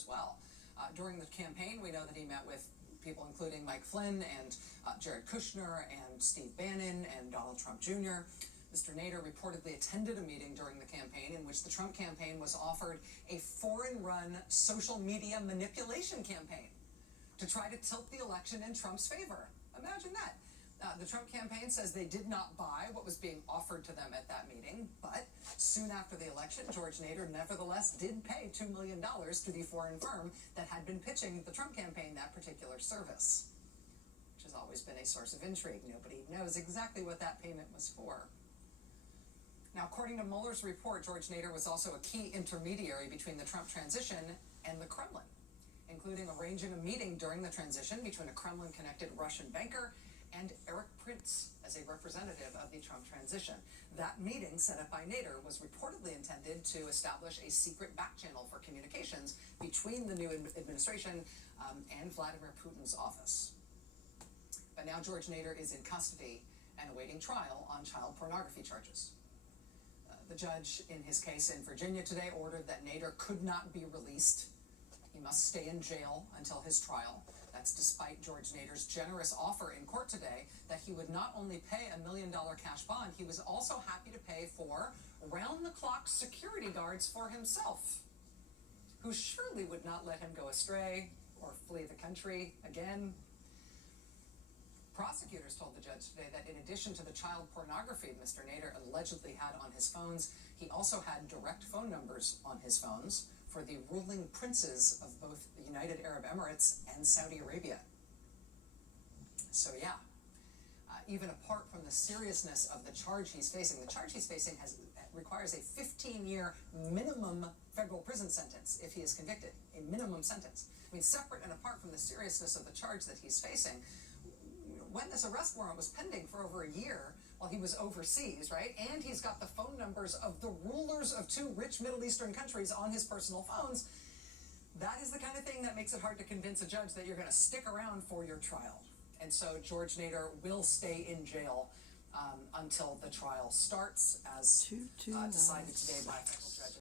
as well. During the campaign, we know that he met with people including Mike Flynn and Jared Kushner and Steve Bannon and Donald Trump Jr. Mr. Nader reportedly attended a meeting during the campaign in which the Trump campaign was offered a foreign-run social media manipulation campaign to try to tilt the election in Trump's favor. Imagine that. The Trump campaign says they did not buy what was being offered to them at that meeting, but soon after the election, George Nader nevertheless did pay $2 million to the foreign firm that had been pitching the Trump campaign that particular service, which has always been a source of intrigue. Nobody knows exactly what that payment was for. Now, according to Mueller's report, George Nader was also a key intermediary between the Trump transition and the Kremlin, including arranging a meeting during the transition between a Kremlin-connected Russian banker and Eric Prince as a representative of the Trump transition. That meeting, set up by Nader, was reportedly intended to establish a secret back channel for communications between the new administration and Vladimir Putin's office. But now George Nader is in custody and awaiting trial on child pornography charges. The judge in his case in Virginia today ordered that Nader could not be released. He must stay in jail until his trial. That's despite George Nader's generous offer in court today that he would not only pay $1 million cash bond, he was also happy to pay for round-the-clock security guards for himself, who surely would not let him go astray or flee the country again. Prosecutors told the judge today that in addition to the child pornography Mr. Nader allegedly had on his phones, he also had direct phone numbers on his phones for the ruling princes of both the United Arab Emirates and Saudi Arabia. So yeah, even apart from the seriousness of the charge he's facing, the charge he's facing requires a 15-year minimum federal prison sentence if he is convicted, a minimum sentence. I mean, separate and apart from the seriousness of the charge that he's facing, when this arrest warrant was pending for over a year while he was overseas, right? And he's got the phone numbers of the rulers of 2 rich Middle Eastern countries on his personal phones. That is the kind of thing that makes it hard to convince a judge that you're going to stick around for your trial. And so George Nader will stay in jail until the trial starts, as decided today by federal judges.